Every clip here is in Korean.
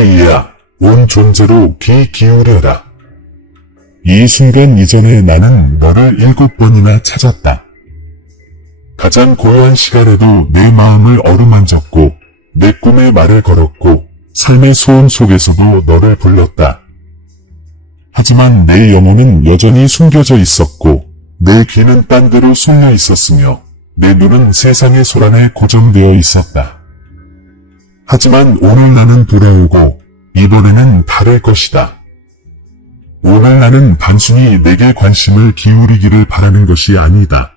내 이야, 온 존재로 귀 기울여라. 이 순간 이전에 나는 너를 7번이나 찾았다. 가장 고요한 시간에도 내 마음을 어루만졌고 내 꿈에 말을 걸었고 삶의 소음 속에서도 너를 불렀다. 하지만 내 영혼은 여전히 숨겨져 있었고 내 귀는 딴 데로 쏠려 있었으며 내 눈은 세상의 소란에 고정되어 있었다. 하지만 오늘 나는 돌아오고 이번에는 다를 것이다. 오늘 나는 단순히 내게 관심을 기울이기를 바라는 것이 아니다.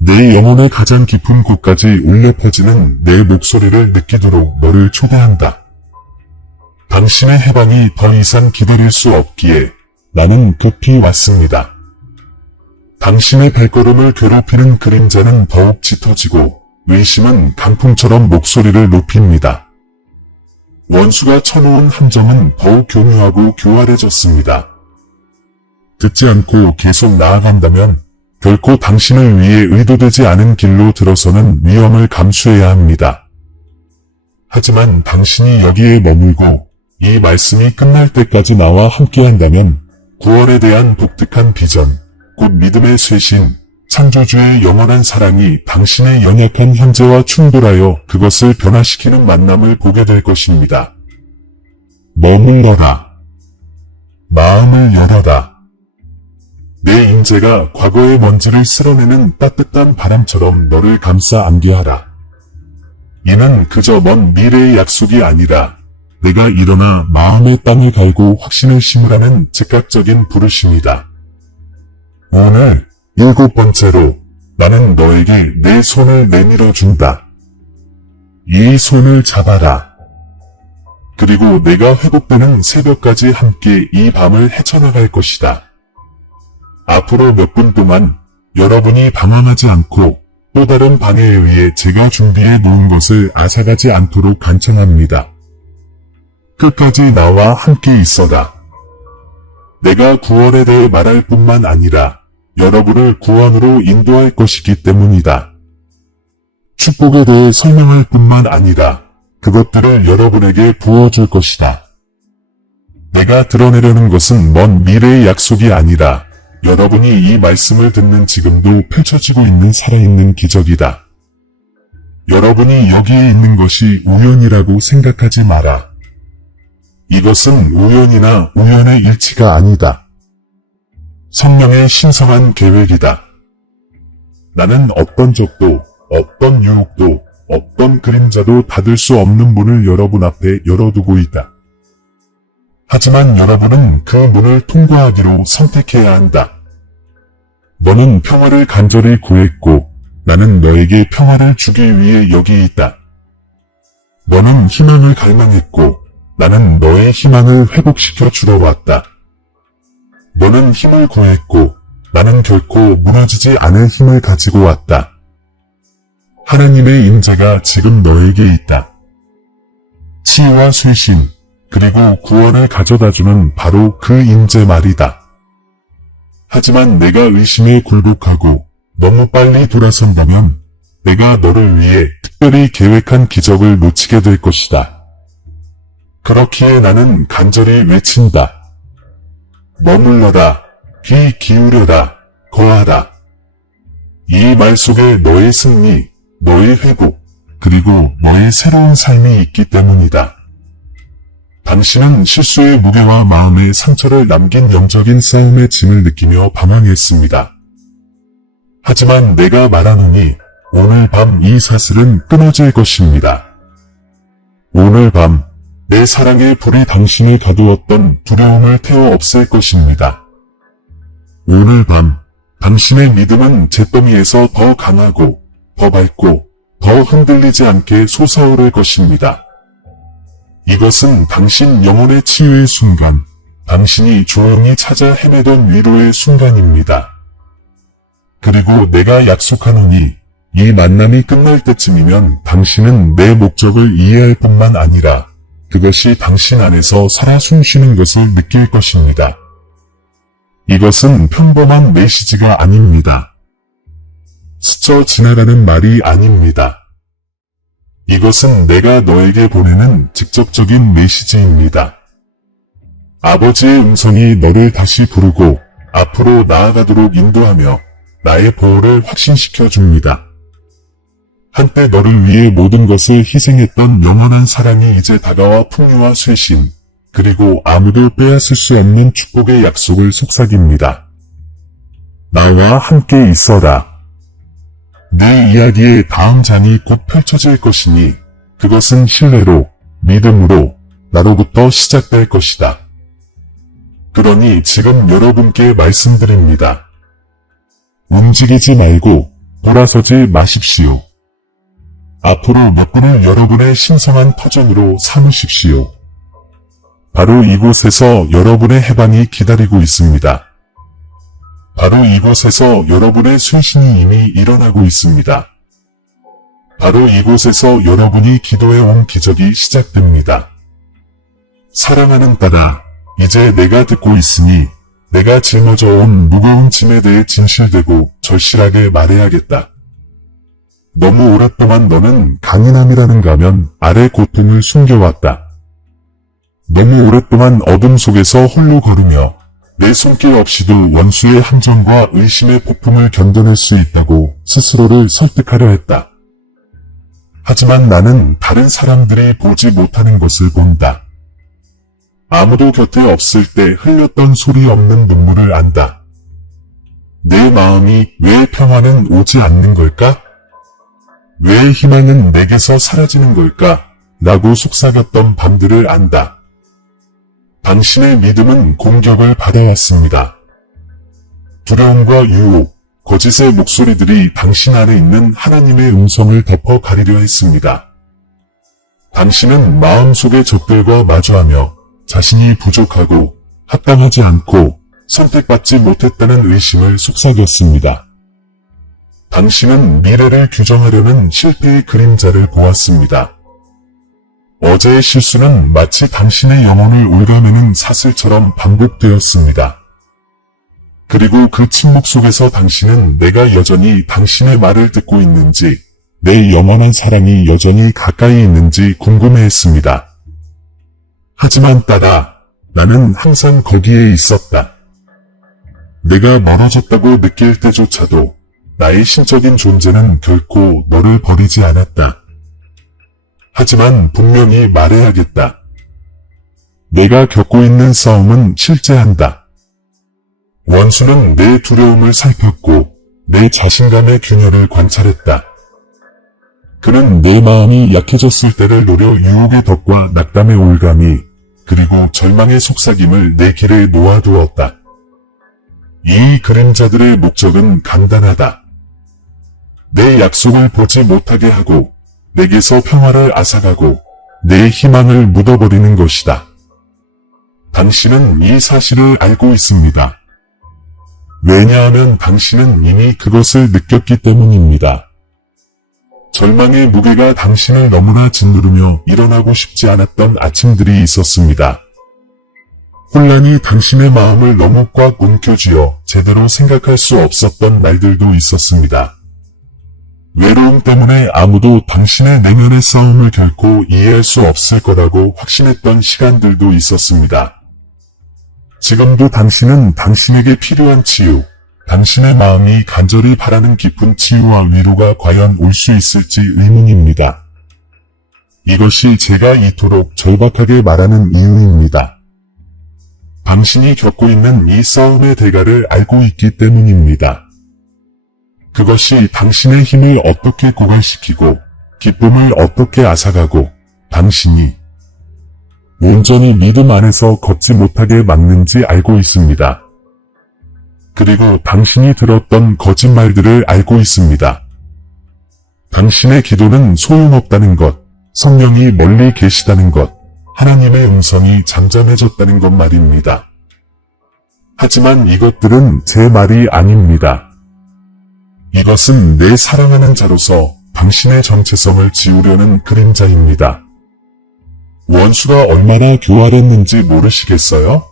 내 영혼의 가장 깊은 곳까지 울려 퍼지는 내 목소리를 느끼도록 너를 초대한다. 당신의 해방이 더 이상 기다릴 수 없기에 나는 급히 왔습니다. 당신의 발걸음을 괴롭히는 그림자는 더욱 짙어지고 의심은 강풍처럼 목소리를 높입니다. 원수가 쳐놓은 함정은 더욱 교묘하고 교활해졌습니다. 듣지 않고 계속 나아간다면 결코 당신을 위해 의도되지 않은 길로 들어서는 위험을 감수해야 합니다. 하지만 당신이 여기에 머물고 이 말씀이 끝날 때까지 나와 함께한다면 구원에 대한 독특한 비전, 곧 믿음의 쇄신, 창조주의 영원한 사랑이 당신의 연약한 현재와 충돌하여 그것을 변화시키는 만남을 보게 될 것입니다. 머물러라. 마음을 열어라. 내 인재가 과거의 먼지를 쓸어내는 따뜻한 바람처럼 너를 감싸 안게 하라. 이는 그저 먼 미래의 약속이 아니라 내가 일어나 마음의 땅을 갈고 확신을 심으라는 즉각적인 부르심이다. 오늘 7번째로 나는 너에게 내 손을 내밀어 준다. 이 손을 잡아라. 그리고 내가 회복되는 새벽까지 함께 이 밤을 헤쳐나갈 것이다. 앞으로 몇 분 동안 여러분이 방황하지 않고 또 다른 방해에 의해 제가 준비해 놓은 것을 앗아가지 않도록 간청합니다. 끝까지 나와 함께 있어라. 내가 구원에 대해 말할 뿐만 아니라 여러분을 구원으로 인도할 것이기 때문이다. 축복에 대해 설명할 뿐만 아니라 그것들을 여러분에게 부어줄 것이다. 내가 드러내려는 것은 먼 미래의 약속이 아니라 여러분이 이 말씀을 듣는 지금도 펼쳐지고 있는 살아있는 기적이다. 여러분이 여기에 있는 것이 우연이라고 생각하지 마라. 이것은 우연이나 우연의 일치가 아니다. 성령의 신성한 계획이다. 나는 어떤 적도, 어떤 유혹도, 어떤 그림자도 닫을 수 없는 문을 여러분 앞에 열어두고 있다. 하지만 여러분은 그 문을 통과하기로 선택해야 한다. 너는 평화를 간절히 구했고 나는 너에게 평화를 주기 위해 여기 있다. 너는 희망을 갈망했고 나는 너의 희망을 회복시켜 주러 왔다. 너는 힘을 구했고 나는 결코 무너지지 않을 힘을 가지고 왔다. 하나님의 임재가 지금 너에게 있다. 치유와 쇄신, 그리고 구원을 가져다주는 바로 그 임재 말이다. 하지만 내가 의심에 굴복하고 너무 빨리 돌아선다면 내가 너를 위해 특별히 계획한 기적을 놓치게 될 것이다. 그렇기에 나는 간절히 외친다. 머물러라, 귀 기울여라, 거하라. 이 말 속에 너의 승리, 너의 회복, 그리고 너의 새로운 삶이 있기 때문이다. 당신은 실수의 무게와 마음의 상처를 남긴 영적인 싸움의 짐을 느끼며 방황했습니다. 하지만 내가 말하노니 오늘 밤 이 사슬은 끊어질 것입니다. 오늘 밤 내 사랑의 불이 당신을 가두었던 두려움을 태워 없앨 것입니다. 오늘 밤 당신의 믿음은 잿더미에서 더 강하고 더 밝고 더 흔들리지 않게 솟아오를 것입니다. 이것은 당신 영혼의 치유의 순간, 당신이 조용히 찾아 헤매던 위로의 순간입니다. 그리고 내가 약속하노니 이 만남이 끝날 때쯤이면 당신은 내 목적을 이해할 뿐만 아니라 그것이 당신 안에서 살아 숨쉬는 것을 느낄 것입니다. 이것은 평범한 메시지가 아닙니다. 스쳐 지나가는 말이 아닙니다. 이것은 내가 너에게 보내는 직접적인 메시지입니다. 아버지의 음성이 너를 다시 부르고 앞으로 나아가도록 인도하며 나의 보호를 확신시켜 줍니다. 한때 너를 위해 모든 것을 희생했던 영원한 사랑이 이제 다가와 풍요와 쇄신, 그리고 아무도 빼앗을 수 없는 축복의 약속을 속삭입니다. 나와 함께 있어라. 내 이야기의 다음 장이 곧 펼쳐질 것이니 그것은 신뢰로, 믿음으로 나로부터 시작될 것이다. 그러니 지금 여러분께 말씀드립니다. 움직이지 말고 돌아서지 마십시오. 앞으로 몇 분을 여러분의 신성한 터전으로 삼으십시오. 바로 이곳에서 여러분의 해방이 기다리고 있습니다. 바로 이곳에서 여러분의 쇄신이 이미 일어나고 있습니다. 바로 이곳에서 여러분이 기도해온 기적이 시작됩니다. 사랑하는 딸아, 이제 내가 듣고 있으니 내가 짊어져 온 무거운 짐에 대해 진실되고 절실하게 말해야겠다. 너무 오랫동안 너는 강인함이라는 가면 아래 고통을 숨겨왔다. 너무 오랫동안 어둠 속에서 홀로 걸으며 내 손길 없이도 원수의 함정과 의심의 폭풍을 견뎌낼 수 있다고 스스로를 설득하려 했다. 하지만 나는 다른 사람들이 보지 못하는 것을 본다. 아무도 곁에 없을 때 흘렸던 소리 없는 눈물을 안다. 내 마음이 왜 평화는 오지 않는 걸까? 왜 희망은 내게서 사라지는 걸까? 라고 속삭였던 밤들을 안다. 당신의 믿음은 공격을 받아왔습니다. 두려움과 유혹, 거짓의 목소리들이 당신 안에 있는 하나님의 음성을 덮어 가리려 했습니다. 당신은 마음속의 적들과 마주하며 자신이 부족하고 합당하지 않고 선택받지 못했다는 의심을 속삭였습니다. 당신은 미래를 규정하려는 실패의 그림자를 보았습니다. 어제의 실수는 마치 당신의 영혼을 올가매는 사슬처럼 반복되었습니다. 그리고 그 침묵 속에서 당신은 내가 여전히 당신의 말을 듣고 있는지, 내 영원한 사랑이 여전히 가까이 있는지 궁금해했습니다. 하지만 딸아, 나는 항상 거기에 있었다. 내가 멀어졌다고 느낄 때조차도 나의 신적인 존재는 결코 너를 버리지 않았다. 하지만 분명히 말해야겠다. 내가 겪고 있는 싸움은 실제한다. 원수는 내 두려움을 살폈고 내 자신감의 균열을 관찰했다. 그는 내 마음이 약해졌을 때를 노려 유혹의 덕과 낙담의 올가미, 그리고 절망의 속삭임을 내 길에 놓아두었다. 이 그림자들의 목적은 간단하다. 내 약속을 보지 못하게 하고 내게서 평화를 앗아가고 내 희망을 묻어버리는 것이다. 당신은 이 사실을 알고 있습니다. 왜냐하면 당신은 이미 그것을 느꼈기 때문입니다. 절망의 무게가 당신을 너무나 짓누르며 일어나고 싶지 않았던 아침들이 있었습니다. 혼란이 당신의 마음을 너무 꽉 움켜쥐어 제대로 생각할 수 없었던 날들도 있었습니다. 외로움 때문에 아무도 당신의 내면의 싸움을 결코 이해할 수 없을 거라고 확신했던 시간들도 있었습니다. 지금도 당신은 당신에게 필요한 치유, 당신의 마음이 간절히 바라는 깊은 치유와 위로가 과연 올 수 있을지 의문입니다. 이것이 제가 이토록 절박하게 말하는 이유입니다. 당신이 겪고 있는 이 싸움의 대가를 알고 있기 때문입니다. 그것이 당신의 힘을 어떻게 고갈시키고 기쁨을 어떻게 앗아가고 당신이 온전히 믿음 안에서 걷지 못하게 막는지 알고 있습니다. 그리고 당신이 들었던 거짓말들을 알고 있습니다. 당신의 기도는 소용없다는 것, 성령이 멀리 계시다는 것, 하나님의 음성이 잠잠해졌다는 것 말입니다. 하지만 이것들은 제 말이 아닙니다. 이것은 내 사랑하는 자로서 당신의 정체성을 지우려는 그림자입니다. 원수가 얼마나 교활했는지 모르시겠어요?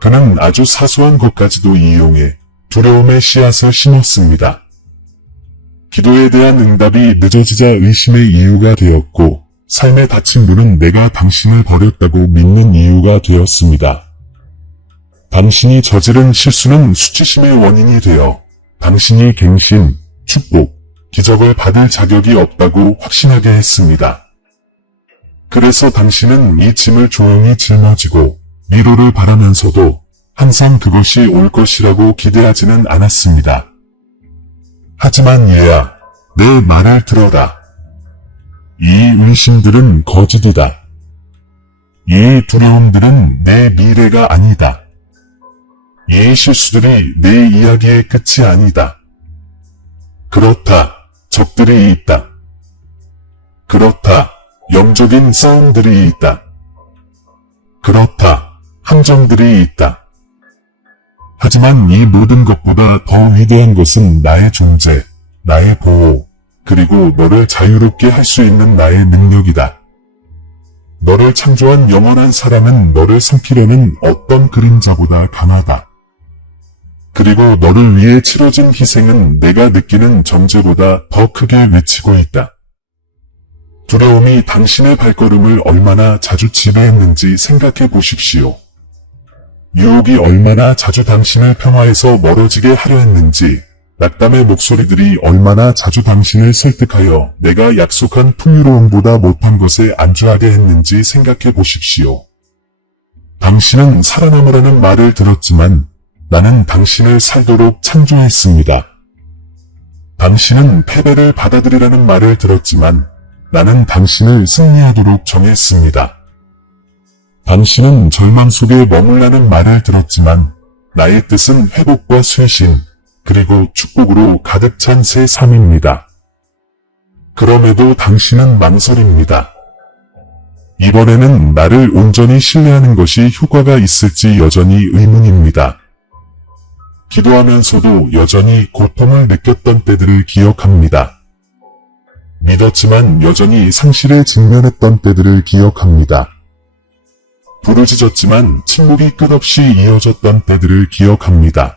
그는 아주 사소한 것까지도 이용해 두려움의 씨앗을 심었습니다. 기도에 대한 응답이 늦어지자 의심의 이유가 되었고, 삶에 닥친 문은 내가 당신을 버렸다고 믿는 이유가 되었습니다. 당신이 저지른 실수는 수치심의 원인이 되어 당신이 갱신, 축복, 기적을 받을 자격이 없다고 확신하게 했습니다. 그래서 당신은 이 짐을 조용히 짊어지고 위로를 바라면서도 항상 그것이 올 것이라고 기대하지는 않았습니다. 하지만 얘야, 내 말을 들어라. 이 의심들은 거짓이다. 이 두려움들은 내 미래가 아니다. 이 실수들이 내 이야기의 끝이 아니다. 그렇다, 적들이 있다. 그렇다, 영적인 싸움들이 있다. 그렇다, 함정들이 있다. 하지만 이 모든 것보다 더 위대한 것은 나의 존재, 나의 보호, 그리고 너를 자유롭게 할 수 있는 나의 능력이다. 너를 창조한 영원한 사랑은 너를 삼키려는 어떤 그림자보다 강하다. 그리고 너를 위해 치러진 희생은 내가 느끼는 정죄보다 더 크게 외치고 있다. 두려움이 당신의 발걸음을 얼마나 자주 지배했는지 생각해 보십시오. 유혹이 얼마나 자주 당신을 평화에서 멀어지게 하려 했는지, 낙담의 목소리들이 얼마나 자주 당신을 설득하여 내가 약속한 풍요로움보다 못한 것에 안주하게 했는지 생각해 보십시오. 당신은 살아남으라는 말을 들었지만 나는 당신을 살도록 창조했습니다. 당신은 패배를 받아들이라는 말을 들었지만 나는 당신을 승리하도록 정했습니다. 당신은 절망 속에 머물라는 말을 들었지만 나의 뜻은 회복과 쇄신, 그리고 축복으로 가득 찬 새 삶입니다. 그럼에도 당신은 망설입니다. 이번에는 나를 온전히 신뢰하는 것이 효과가 있을지 여전히 의문입니다. 기도하면서도 여전히 고통을 느꼈던 때들을 기억합니다. 믿었지만 여전히 상실에 직면했던 때들을 기억합니다. 부르짖었지만 침묵이 끝없이 이어졌던 때들을 기억합니다.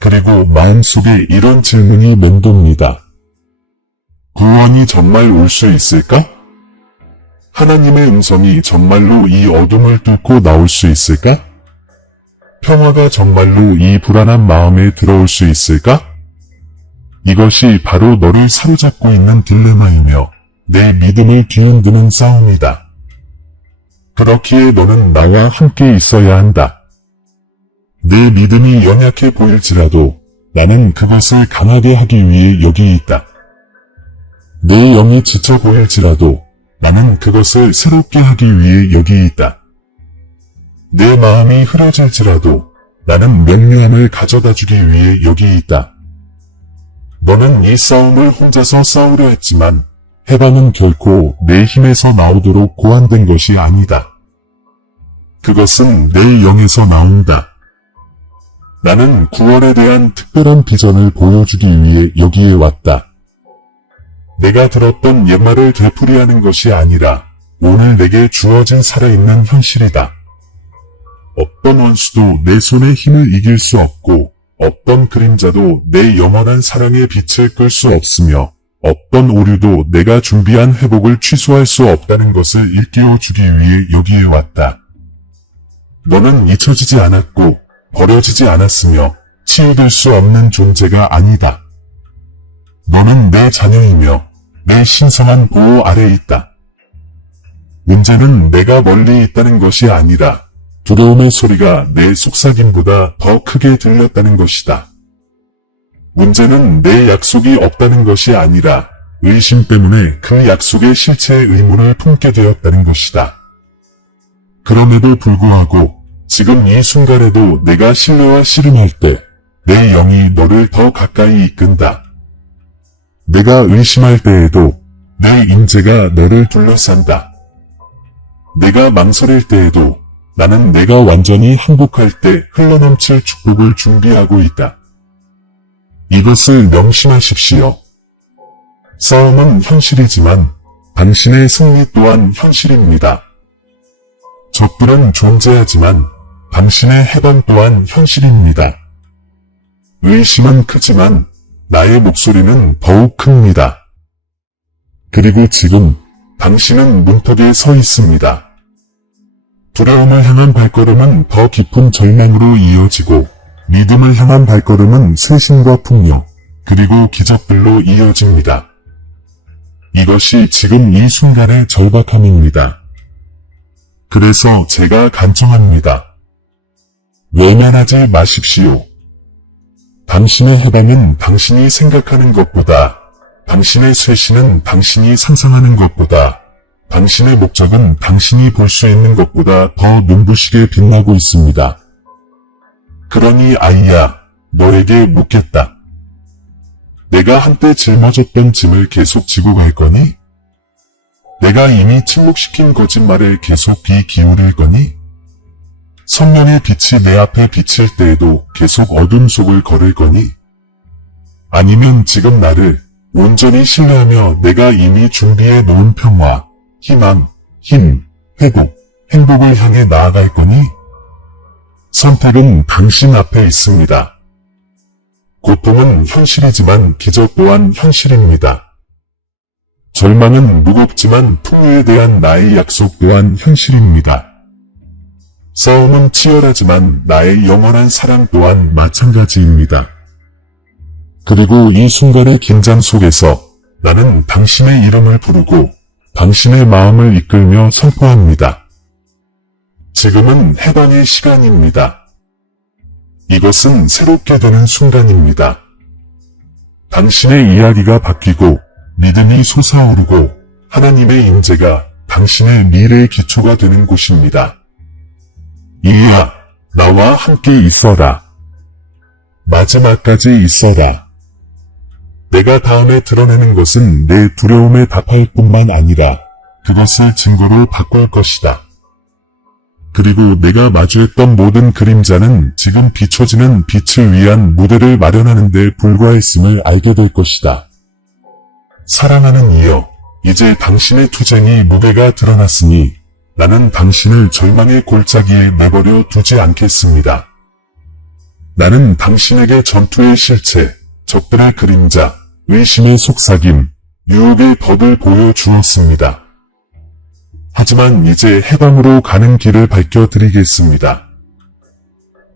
그리고 마음속에 이런 질문이 맴돕니다. 구원이 정말 올 수 있을까? 하나님의 음성이 정말로 이 어둠을 뚫고 나올 수 있을까? 평화가 정말로 이 불안한 마음에 들어올 수 있을까? 이것이 바로 너를 사로잡고 있는 딜레마이며 내 믿음을 뒤흔드는 싸움이다. 그렇기에 너는 나와 함께 있어야 한다. 내 믿음이 연약해 보일지라도 나는 그것을 강하게 하기 위해 여기 있다. 내 영이 지쳐 보일지라도 나는 그것을 새롭게 하기 위해 여기 있다. 내 마음이 흐려질지라도 나는 명료함을 가져다 주기 위해 여기 있다. 너는 이 싸움을 혼자서 싸우려 했지만 해방은 결코 내 힘에서 나오도록 고안된 것이 아니다. 그것은 내 영에서 나온다. 나는 구원에 대한 특별한 비전을 보여주기 위해 여기에 왔다. 내가 들었던 옛말을 되풀이하는 것이 아니라 오늘 내게 주어진 살아있는 현실이다. 어떤 원수도 내 손의 힘을 이길 수 없고 어떤 그림자도 내 영원한 사랑의 빛을 끌 수 없으며 어떤 오류도 내가 준비한 회복을 취소할 수 없다는 것을 일깨워 주기 위해 여기에 왔다. 너는 잊혀지지 않았고 버려지지 않았으며 치유될 수 없는 존재가 아니다. 너는 내 자녀이며 내 신성한 보호 아래 있다. 문제는 내가 멀리 있다는 것이 아니라 두려움의 소리가 내 속삭임보다 더 크게 들렸다는 것이다. 문제는 내 약속이 없다는 것이 아니라 의심 때문에 그 약속의 실체의 의무를 품게 되었다는 것이다. 그럼에도 불구하고 지금 이 순간에도 내가 신뢰와 씨름할 때 내 영이 너를 더 가까이 이끈다. 내가 의심할 때에도 내 임재가 너를 둘러싼다. 내가 망설일 때에도 나는 내가 완전히 항복할 때 흘러넘칠 축복을 준비하고 있다. 이것을 명심하십시오. 싸움은 현실이지만 당신의 승리 또한 현실입니다. 적들은 존재하지만 당신의 해방 또한 현실입니다. 의심은 크지만 나의 목소리는 더욱 큽니다. 그리고 지금 당신은 문턱에 서 있습니다. 두려움을 향한 발걸음은 더 깊은 절망으로 이어지고 믿음을 향한 발걸음은 쇄신과 풍요, 그리고 기적들로 이어집니다. 이것이 지금 이 순간의 절박함입니다. 그래서 제가 간청합니다. 외면하지 마십시오. 당신의 해방은 당신이 생각하는 것보다, 당신의 쇄신은 당신이 상상하는 것보다, 당신의 목적은 당신이 볼 수 있는 것보다 더 눈부시게 빛나고 있습니다. 그러니 아이야, 너에게 묻겠다. 내가 한때 짊어졌던 짐을 계속 지고 갈 거니? 내가 이미 침묵시킨 거짓말에 계속 귀 기울일 거니? 성령의 빛이 내 앞에 비칠 때에도 계속 어둠 속을 걸을 거니? 아니면 지금 나를 온전히 신뢰하며 내가 이미 준비해 놓은 평화, 희망, 힘, 회복, 행복을 향해 나아갈 거니? 선택은 당신 앞에 있습니다. 고통은 현실이지만 기적 또한 현실입니다. 절망은 무겁지만 풍요에 대한 나의 약속 또한 현실입니다. 싸움은 치열하지만 나의 영원한 사랑 또한 마찬가지입니다. 그리고 이 순간의 긴장 속에서 나는 당신의 이름을 부르고 당신의 마음을 이끌며 선포합니다. 지금은 해방의 시간입니다. 이것은 새롭게 되는 순간입니다. 당신의 이야기가 바뀌고 믿음이 솟아오르고 하나님의 임재가 당신의 미래의 기초가 되는 곳입니다. 이야, 나와 함께 있어라. 마지막까지 있어라. 내가 다음에 드러내는 것은 내 두려움에 답할 뿐만 아니라 그것을 증거로 바꿀 것이다. 그리고 내가 마주했던 모든 그림자는 지금 비춰지는 빛을 위한 무대를 마련하는 데 불과했음을 알게 될 것이다. 사랑하는 이여, 이제 당신의 투쟁이 무게가 드러났으니 나는 당신을 절망의 골짜기에 내버려 두지 않겠습니다. 나는 당신에게 전투의 실체, 적들의 그림자, 외심의 속삭임, 유혹의 덫을 보여주었습니다. 하지만 이제 해방으로 가는 길을 밝혀드리겠습니다.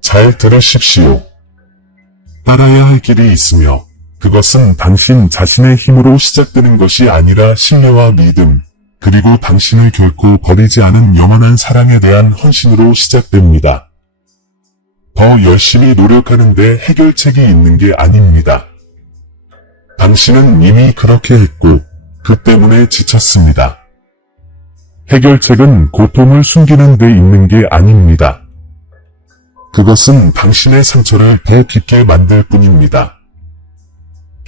잘 들으십시오. 따라야 할 길이 있으며 그것은 당신 자신의 힘으로 시작되는 것이 아니라 신뢰와 믿음, 그리고 당신을 결코 버리지 않은 영원한 사랑에 대한 헌신으로 시작됩니다. 더 열심히 노력하는데 해결책이 있는 게 아닙니다. 당신은 이미 그렇게 했고 그 때문에 지쳤습니다. 해결책은 고통을 숨기는 데 있는 게 아닙니다. 그것은 당신의 상처를 더 깊게 만들 뿐입니다.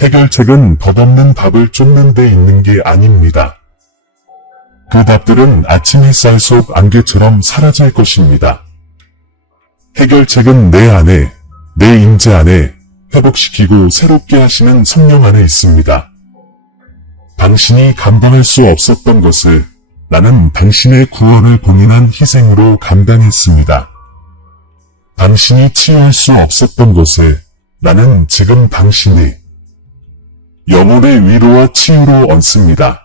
해결책은 덧없는 답을 쫓는 데 있는 게 아닙니다. 그 답들은 아침 햇살 속 안개처럼 사라질 것입니다. 해결책은 내 안에, 내 임재 안에 회복시키고 새롭게 하시는 성령 안에 있습니다. 당신이 감당할 수 없었던 것을 나는 당신의 구원을 봉인한 희생으로 감당했습니다. 당신이 치유할 수 없었던 것을 나는 지금 당신의 영혼의 위로와 치유로 얹습니다.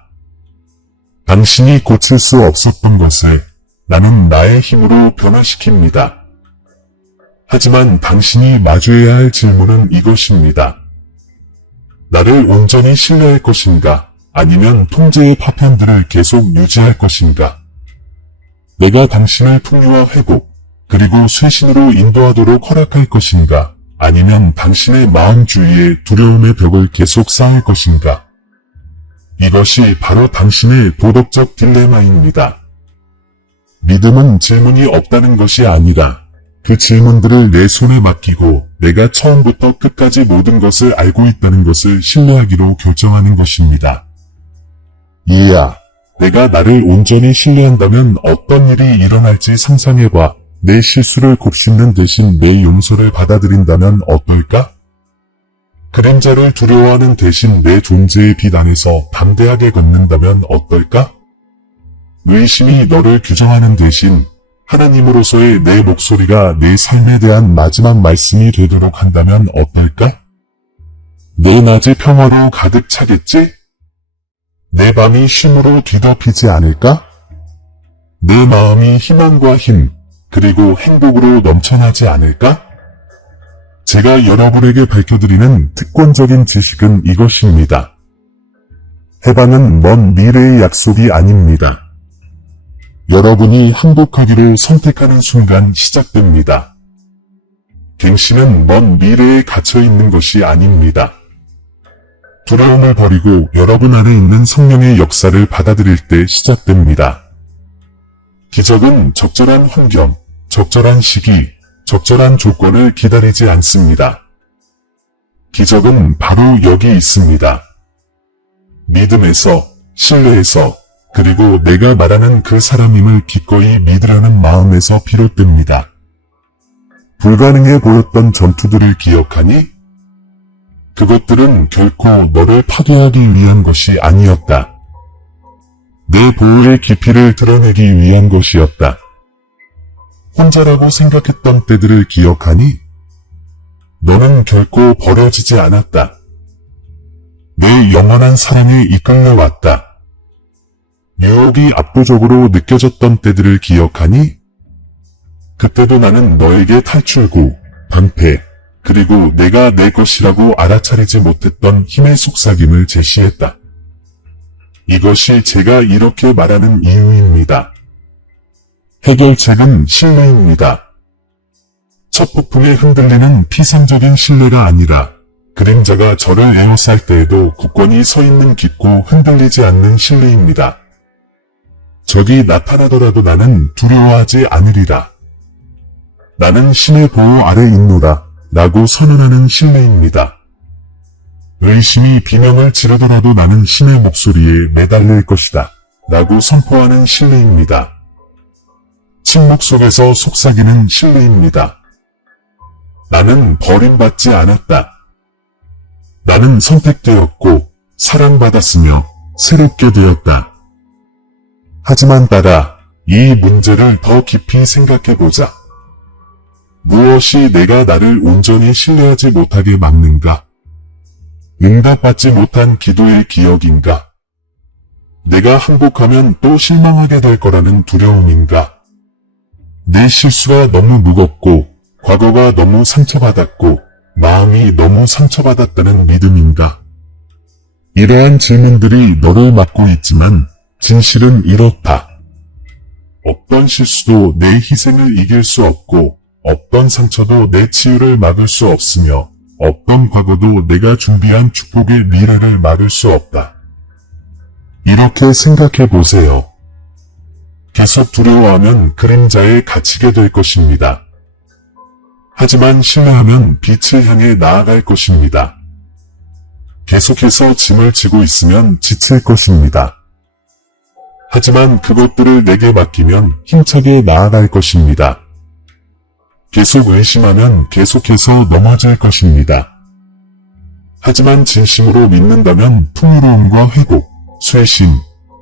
당신이 고칠 수 없었던 것을 나는 나의 힘으로 변화시킵니다. 하지만 당신이 마주해야 할 질문은 이것입니다. 나를 온전히 신뢰할 것인가? 아니면 통제의 파편들을 계속 유지할 것인가? 내가 당신을 풍요와 회복, 그리고 쇄신으로 인도하도록 허락할 것인가? 아니면 당신의 마음 주위에 두려움의 벽을 계속 쌓을 것인가? 이것이 바로 당신의 도덕적 딜레마입니다. 믿음은 질문이 없다는 것이 아니라 그 질문들을 내 손에 맡기고 내가 처음부터 끝까지 모든 것을 알고 있다는 것을 신뢰하기로 결정하는 것입니다. 이야, 내가 나를 온전히 신뢰한다면 어떤 일이 일어날지 상상해봐. 내 실수를 곱씹는 대신 내 용서를 받아들인다면 어떨까? 그림자를 두려워하는 대신 내 존재의 빛 안에서 담대하게 걷는다면 어떨까? 의심이 너를 규정하는 대신 하나님으로서의 내 목소리가 내 삶에 대한 마지막 말씀이 되도록 한다면 어떨까? 내 낮이 평화로 가득 차겠지? 내 밤이 쉼으로 뒤덮이지 않을까? 내 마음이 희망과 힘, 그리고 행복으로 넘쳐나지 않을까? 제가 여러분에게 밝혀드리는 특권적인 지식은 이것입니다. 해방은 먼 미래의 약속이 아닙니다. 여러분이 행복하기를 선택하는 순간 시작됩니다. 갱신은 먼 미래에 갇혀 있는 것이 아닙니다. 두려움을 버리고 여러분 안에 있는 성령의 역사를 받아들일 때 시작됩니다. 기적은 적절한 환경, 적절한 시기, 적절한 조건을 기다리지 않습니다. 기적은 바로 여기 있습니다. 믿음에서, 신뢰에서, 그리고 내가 말하는 그 사람임을 기꺼이 믿으라는 마음에서 비롯됩니다. 불가능해 보였던 전투들을 기억하니? 그것들은 결코 너를 파괴하기 위한 것이 아니었다. 내 보호의 깊이를 드러내기 위한 것이었다. 혼자라고 생각했던 때들을 기억하니? 너는 결코 버려지지 않았다. 내 영원한 사랑에 이끌려왔다. 유혹이 압도적으로 느껴졌던 때들을 기억하니? 그때도 나는 너에게 탈출구, 방패, 그리고 내가 내 것이라고 알아차리지 못했던 힘의 속삭임을 제시했다. 이것이 제가 이렇게 말하는 이유입니다. 해결책은 신뢰입니다. 첫 폭풍에 흔들리는 피상적인 신뢰가 아니라 그림자가 저를 에워쌀 때에도 굳건히 서 있는 깊고 흔들리지 않는 신뢰입니다. 적이 나타나더라도 나는 두려워하지 않으리라. 나는 신의 보호 아래 있노라 라고 선언하는 신뢰입니다. 의심이 비명을 지르더라도 나는 신의 목소리에 매달릴 것이다 라고 선포하는 신뢰입니다. 침묵 속에서 속삭이는 신뢰입니다. 나는 버림받지 않았다. 나는 선택되었고 사랑받았으며 새롭게 되었다. 하지만 따라 이 문제를 더 깊이 생각해보자. 무엇이 내가 나를 온전히 신뢰하지 못하게 막는가? 응답받지 못한 기도의 기억인가? 내가 항복하면 또 실망하게 될 거라는 두려움인가? 내 실수가 너무 무겁고 과거가 너무 상처받았고 마음이 너무 상처받았다는 믿음인가? 이러한 질문들이 너를 막고 있지만 진실은 이렇다. 어떤 실수도 내 희생을 이길 수 없고 어떤 상처도 내 치유를 막을 수 없으며 어떤 과거도 내가 준비한 축복의 미래를 막을 수 없다. 이렇게 생각해 보세요. 계속 두려워하면 그림자에 갇히게 될 것입니다. 하지만 신뢰하면 빛을 향해 나아갈 것입니다. 계속해서 짐을 지고 있으면 지칠 것입니다. 하지만 그것들을 내게 맡기면 힘차게 나아갈 것입니다. 계속 의심하면 계속해서 넘어질 것입니다. 하지만 진심으로 믿는다면 풍요로움과 회복, 쇄신,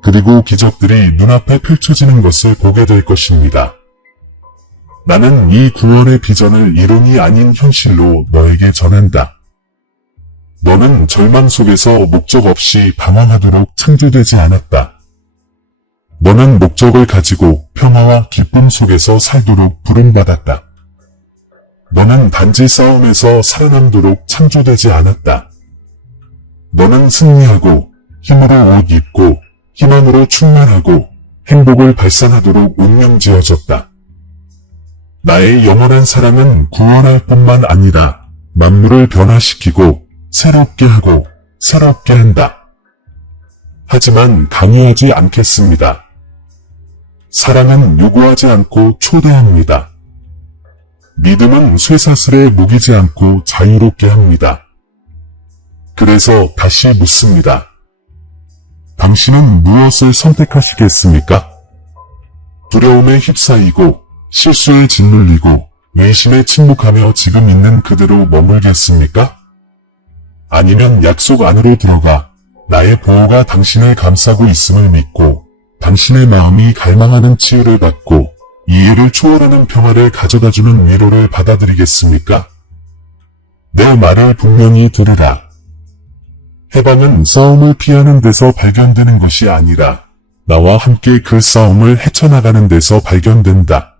그리고 기적들이 눈앞에 펼쳐지는 것을 보게 될 것입니다. 나는 이 구원의 비전을 이론이 아닌 현실로 너에게 전한다. 너는 절망 속에서 목적 없이 방황하도록 창조되지 않았다. 너는 목적을 가지고 평화와 기쁨 속에서 살도록 부름받았다. 너는 단지 싸움에서 살아남도록 창조되지 않았다. 너는 승리하고 힘으로 옷 입고 희망으로 충만하고 행복을 발산하도록 운명지어졌다. 나의 영원한 사랑은 구원할 뿐만 아니라 만물을 변화시키고 새롭게 하고 새롭게 한다. 하지만 강요하지 않겠습니다. 사랑은 요구하지 않고 초대합니다. 믿음은 쇠사슬에 묶이지 않고 자유롭게 합니다. 그래서 다시 묻습니다. 당신은 무엇을 선택하시겠습니까? 두려움에 휩싸이고 실수에 짓눌리고 의심에 침묵하며 지금 있는 그대로 머물겠습니까? 아니면 약속 안으로 들어가 나의 보호가 당신을 감싸고 있음을 믿고 당신의 마음이 갈망하는 치유를 받고 이해를 초월하는 평화를 가져다주는 위로를 받아들이겠습니까? 내 말을 분명히 들으라. 해방은 싸움을 피하는 데서 발견되는 것이 아니라 나와 함께 그 싸움을 헤쳐나가는 데서 발견된다.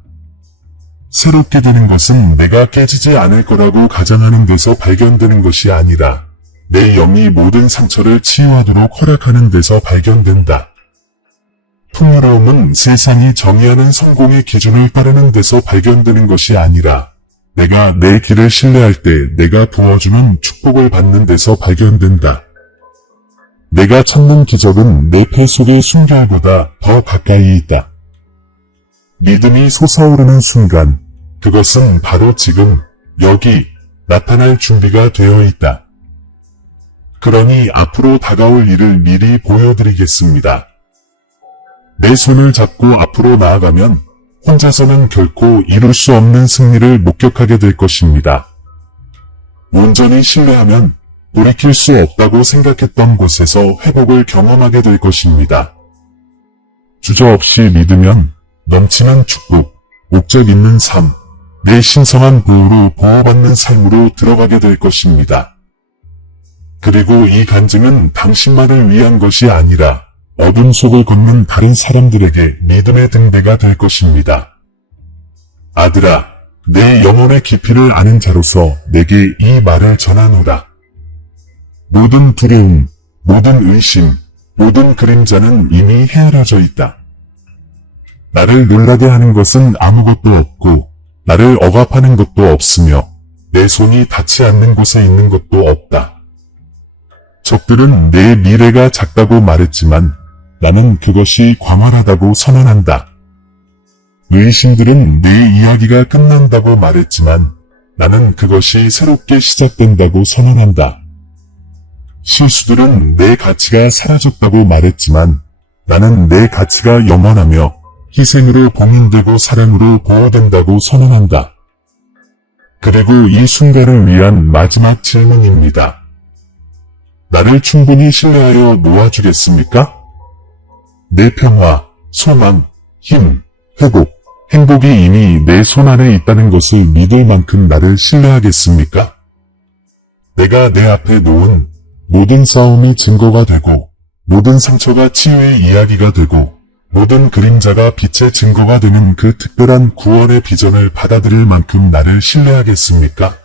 새롭게 되는 것은 내가 깨지지 않을 거라고 가정하는 데서 발견되는 것이 아니라 내 영이 모든 상처를 치유하도록 허락하는 데서 발견된다. 풍요로움은 세상이 정의하는 성공의 기준을 따르는 데서 발견되는 것이 아니라 내가 내 길을 신뢰할 때 내가 부어주는 축복을 받는 데서 발견된다. 내가 찾는 기적은 내 폐 속의 숨결보다 더 가까이 있다. 믿음이 솟아오르는 순간, 그것은 바로 지금, 여기, 나타날 준비가 되어 있다. 그러니 앞으로 다가올 일을 미리 보여드리겠습니다. 내 손을 잡고 앞으로 나아가면 혼자서는 결코 이룰 수 없는 승리를 목격하게 될 것입니다. 온전히 신뢰하면 돌이킬 수 없다고 생각했던 곳에서 회복을 경험하게 될 것입니다. 주저없이 믿으면 넘치는 축복, 목적 있는 삶, 내 신성한 보호로 보호받는 삶으로 들어가게 될 것입니다. 그리고 이 간증은 당신만을 위한 것이 아니라 어둠 속을 걷는 다른 사람들에게 믿음의 등대가 될 것입니다. 아들아, 내 영혼의 깊이를 아는 자로서 내게 이 말을 전하노라. 모든 두려움, 모든 의심, 모든 그림자는 이미 헤아려져 있다. 나를 놀라게 하는 것은 아무것도 없고 나를 억압하는 것도 없으며 내 손이 닿지 않는 곳에 있는 것도 없다. 적들은 내 미래가 작다고 말했지만 나는 그것이 광활하다고 선언한다. 의심들은 내 이야기가 끝난다고 말했지만 나는 그것이 새롭게 시작된다고 선언한다. 실수들은 내 가치가 사라졌다고 말했지만 나는 내 가치가 영원하며 희생으로 봉인되고 사랑으로 보호된다고 선언한다. 그리고 이 순간을 위한 마지막 질문입니다. 나를 충분히 신뢰하여 놓아주겠습니까? 내 평화, 소망, 힘, 회복, 행복이 이미 내 손 안에 있다는 것을 믿을 만큼 나를 신뢰하겠습니까? 내가 내 앞에 놓은 모든 싸움이 증거가 되고 모든 상처가 치유의 이야기가 되고 모든 그림자가 빛의 증거가 되는 그 특별한 구원의 비전을 받아들일 만큼 나를 신뢰하겠습니까?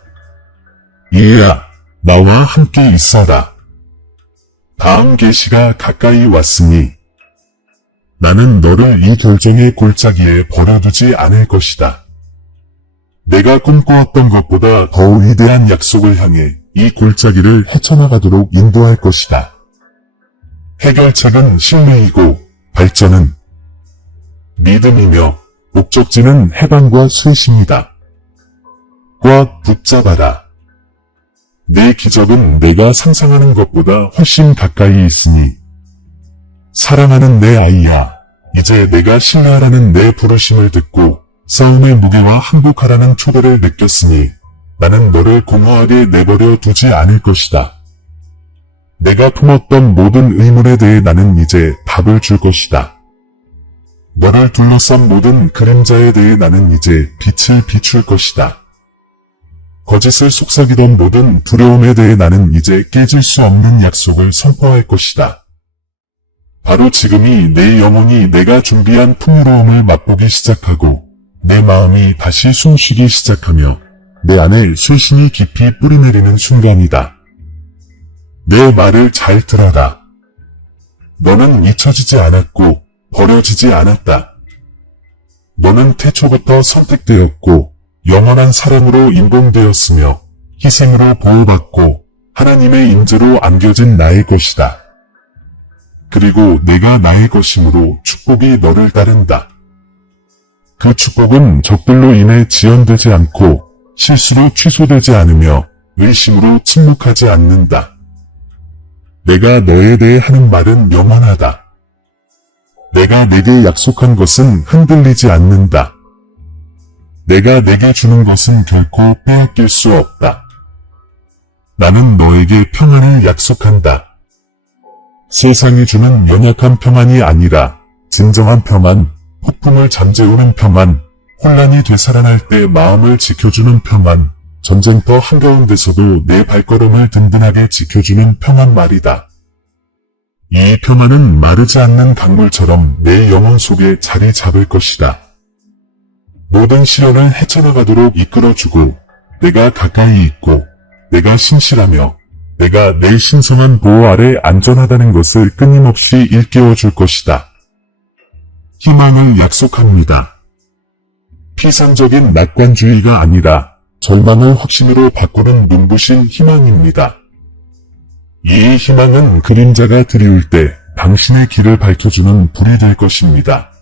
이해야, 나와 함께 있어라. 다음 계시가 가까이 왔으니 나는 너를 이 결정의 골짜기에 버려두지 않을 것이다. 내가 꿈꾸었던 것보다 더 위대한 약속을 향해 이 골짜기를 헤쳐나가도록 인도할 것이다. 해결책은 신뢰이고 발전은 믿음이며 목적지는 해방과 쇄신이다. 꽉 붙잡아라. 내 기적은 내가 상상하는 것보다 훨씬 가까이 있으니 사랑하는 내 아이야, 이제 내가 신뢰하라는 내 부르심을 듣고 싸움의 무게와 항복하라는 초대를 느꼈으니 나는 너를 공허하게 내버려 두지 않을 것이다. 내가 품었던 모든 의문에 대해 나는 이제 답을 줄 것이다. 너를 둘러싼 모든 그림자에 대해 나는 이제 빛을 비출 것이다. 거짓을 속삭이던 모든 두려움에 대해 나는 이제 깨질 수 없는 약속을 선포할 것이다. 바로 지금이 내 영혼이 내가 준비한 풍요로움을 맛보기 시작하고 내 마음이 다시 숨쉬기 시작하며 내 안에 쇄신이 깊이 뿌리내리는 순간이다. 내 말을 잘 들어라. 너는 잊혀지지 않았고 버려지지 않았다. 너는 태초부터 선택되었고 영원한 사랑으로 인봉되었으며 희생으로 보호받고 하나님의 임재로 안겨진 나의 것이다. 그리고 내가 나의 것이므로 축복이 너를 따른다. 그 축복은 적들로 인해 지연되지 않고 실수로 취소되지 않으며 의심으로 침묵하지 않는다. 내가 너에 대해 하는 말은 영원하다. 내가 내게 약속한 것은 흔들리지 않는다. 내가 내게 주는 것은 결코 빼앗길 수 없다. 나는 너에게 평안을 약속한다. 세상이 주는 연약한 평안이 아니라 진정한 평안, 폭풍을 잠재우는 평안, 혼란이 되살아날 때 마음을 지켜주는 평안, 전쟁터 한가운데서도 내 발걸음을 든든하게 지켜주는 평안 말이다. 이 평안은 마르지 않는 강물처럼 내 영혼 속에 자리 잡을 것이다. 모든 시련을 헤쳐나가도록 이끌어주고 내가 가까이 있고 내가 신실하며 내가 내 신성한 보호 아래 안전하다는 것을 끊임없이 일깨워줄 것이다. 희망을 약속합니다. 피상적인 낙관주의가 아니라 절망을 확신으로 바꾸는 눈부신 희망입니다. 이 희망은 그림자가 드리울 때 당신의 길을 밝혀주는 불이 될 것입니다.